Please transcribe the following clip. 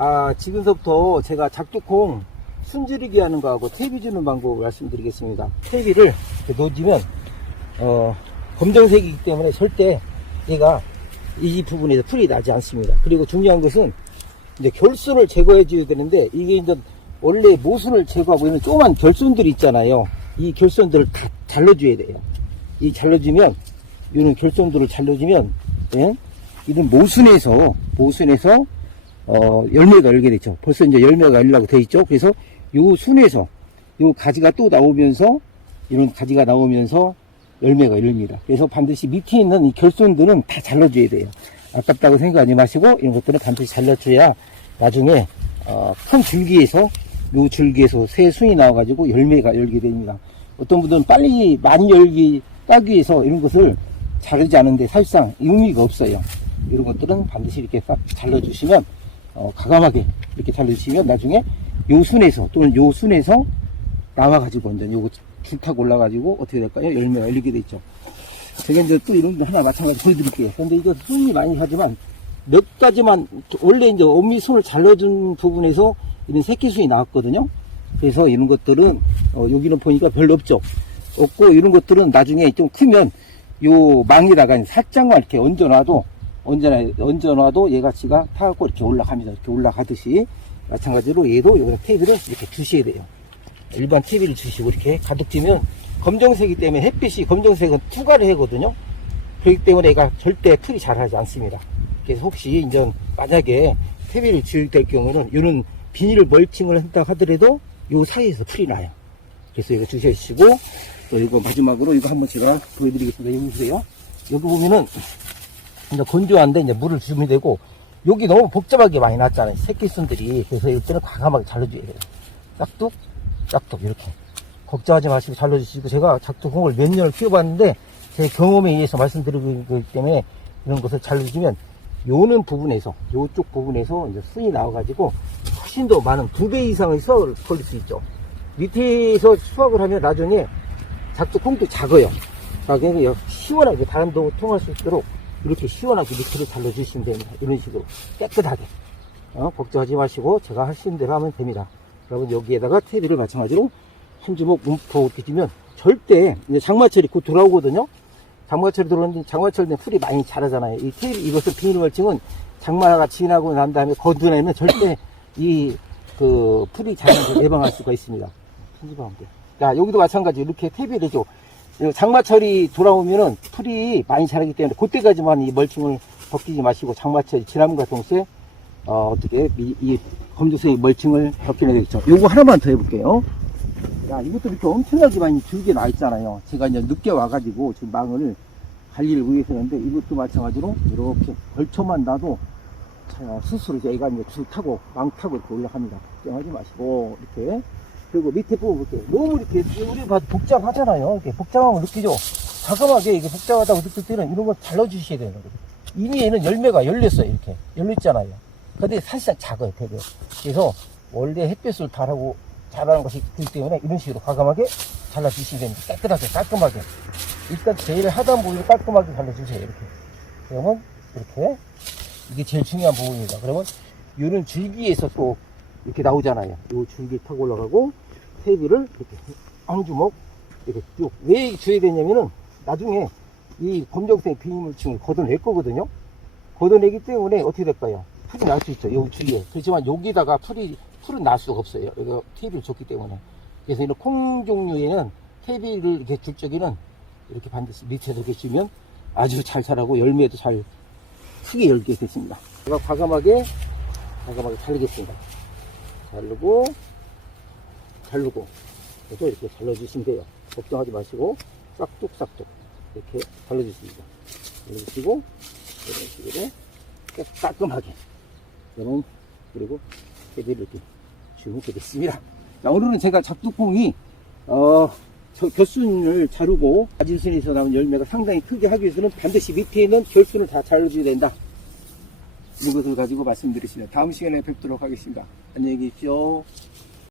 아, 지금부터 제가 작두콩 순지르기 하는 거하고 퇴비 주는 방법을 말씀드리겠습니다. 퇴비를 놓으면, 어, 검정색이기 때문에 절대 얘가 이 부분에서 풀이 나지 않습니다. 그리고 중요한 것은 이제 결순을 제거해 줘야 되는데 이게 이제 원래 모순을 제거하고 있는 조그만 결순들이 있잖아요. 이 결순들을 다 잘라줘야 돼요. 이 잘라주면 이런 결순들을 잘라주면 예? 이런 모순에서 모순에서 어, 열매가 열게 되죠. 벌써 이제 열매가 열리라고 돼 있죠. 그래서 요 순에서 요 가지가 또 나오면서 이런 가지가 나오면서 열매가 열립니다. 그래서 반드시 밑에 있는 이 결손들은 다 잘라줘야 돼요. 아깝다고 생각하지 마시고 이런 것들은 반드시 잘라줘야 나중에 어, 큰 줄기에서 요 줄기에서 새 순이 나와가지고 열매가 열게 됩니다. 어떤 분들은 빨리 많이 열기 따기 위해서 이런 것을 자르지 않은데 사실상 의미가 없어요. 이런 것들은 반드시 이렇게 싹 잘라주시면 어, 가감하게 이렇게 잘라주시면 나중에 요 순에서 또는 요 순에서 나와가지고 완전 요거 줄 타고 올라가지고 어떻게 될까요? 열매가 열리게 돼 있죠. 제가 이제 또 이런 거 하나 마찬가지 보여드릴게요. 근데 이거 손이 많이 하지만 몇 가지만 원래 이제 어미 손을 잘라준 부분에서 이런 새끼순이 나왔거든요. 그래서 이런 것들은 어, 여기는 보니까 별로 없죠. 없고 이런 것들은 나중에 좀 크면 요 망에다가 살짝만 이렇게 얹어놔도 얹어놔, 얹어놔도 얘가 지가 타갖고 이렇게 올라갑니다. 이렇게 올라가듯이 마찬가지로 얘도 여기다 테이블을 이렇게 주셔야 돼요. 일반 TV를 주시고 이렇게 가득 찌면 검정색이기 때문에 햇빛이 검정색은 투과를 하거든요. 그렇기 때문에 얘가 절대 풀이 잘하지 않습니다. 그래서 혹시 이제 만약에 TV를 지을 될 경우는 이런 비닐 멀칭을 한다 하더라도 요 사이에서 풀이 나요. 그래서 이거 주셔주시고 또 이거 마지막으로 이거 한번 제가 보여드리겠습니다. 여기 보세요. 여기 보면은 이제 건조한데 이제 물을 주면 되고 여기 너무 복잡하게 많이 났잖아요. 새끼순들이 그래서 이때는 과감하게 잘라줘야 돼요. 싹둑 짝뚝 이렇게 걱정하지 마시고 잘라주시고 제가 작두콩을 몇 년을 키워봤는데 제 경험에 의해서 말씀드리고 있기 때문에 이런 것을 잘라주시면 요는 부분에서 요쪽 부분에서 이제 순이 나와가지고 훨씬 더 많은 두 배 이상의 수확을 걸릴 수 있죠 밑에서 수확을 하면 나중에 작두콩도 작아요 작아요 시원하게 다른 도 통할 수 있도록 이렇게 시원하게 밑에를 잘라주시면 됩니다 이런 식으로 깨끗하게 어, 걱정하지 마시고 제가 하시는 대로 하면 됩니다 여러분 여기에다가 테이블을 마찬가지로 한 주먹 움푹 이렇게 주면 절대 이제 장마철이 곧 돌아오거든요. 장마철이 들어오는데 장마철에 풀이 많이 자라잖아요. 이 테이블 이것을 비닐 멀칭은 장마가 지나고 난 다음에 거두내면 절대 이 그 풀이 자라는 걸 예방할 수가 있습니다. 편집하면 돼. 자 여기도 마찬가지 이렇게 테이블이죠. 장마철이 돌아오면은 풀이 많이 자라기 때문에 그때까지만 이 멀칭을 벗기지 마시고 장마철이 지남과 동시에 어, 어떻게 이, 이 검정색 멀칭을 벗겨내야 되겠죠. 요거 하나만 더 해볼게요. 야, 이것도 이렇게 엄청나게 많이 줄게 나 있잖아요. 제가 이제 늦게 와가지고 지금 망을 관리를 위해서 했는데 이것도 마찬가지로 이렇게 놔도 자, 스스로 얘가 이제 줄 타고 망 타고 이렇게 올라갑니다. 걱정하지 마시고 이렇게 그리고 밑에 뽑아볼게요. 너무 이렇게 우리 봐도 복잡하잖아요. 이렇게 복잡함을 느끼죠. 과감하게 이게 복잡하다고 느낄 때는 이런 걸 잘라주셔야 되는 거거든요. 이미 얘는 열매가 열렸어요. 이렇게 열렸잖아요. 근데 사실상 작아요, 되게. 그래서 원래 햇볕을 바라고 자라는 것이 있기 때문에 이런 식으로 과감하게 잘라주시면 됩니다. 깨끗하게, 깔끔하게. 일단 제일 하단 부분을 깔끔하게 잘라주세요, 이렇게. 그러면 이렇게. 이게 제일 중요한 부분입니다. 그러면 이런 줄기에서 또 이렇게 나오잖아요. 이 줄기 타고 올라가고 테이블을 이렇게 한 주먹 이렇게 쭉. 왜 줘야 되냐면은 나중에 이 검정색 비닐물층을 걷어낼 거거든요. 걷어내기 때문에 어떻게 될까요? 풀이 날 수 있죠. 여기 주위에. 그렇지만 여기다가 풀이, 풀은 날 수가 없어요. 이거 TV를 줬기 때문에. 그래서 이런 콩 종류에는 TV를 이렇게 줄 적에는 이렇게 반드시 밑에서 이렇게 주면 아주 잘 자라고 열매도 잘 크게 열게 됐습니다. 제가 과감하게, 과감하게 자르겠습니다. 자르고, 자르고, 그래서 이렇게 잘라주시면 돼요. 걱정하지 마시고, 싹둑싹둑. 이렇게 잘라주십니다. 잘라주시고, 이런 식으로 깨- 깔끔하게. 그러면, 그리고 해비를 이렇게 주면 되겠습니다. 자, 오늘은 제가 작두콩이, 어, 저 결순을 자르고 아진순에서 나온 열매가 상당히 크게 하기 위해서는 반드시 밑에 있는 결순을 다 잘라줘야 된다. 이것을 가지고 말씀드리시면 다음 시간에 뵙도록 하겠습니다. 안녕히 계십시오.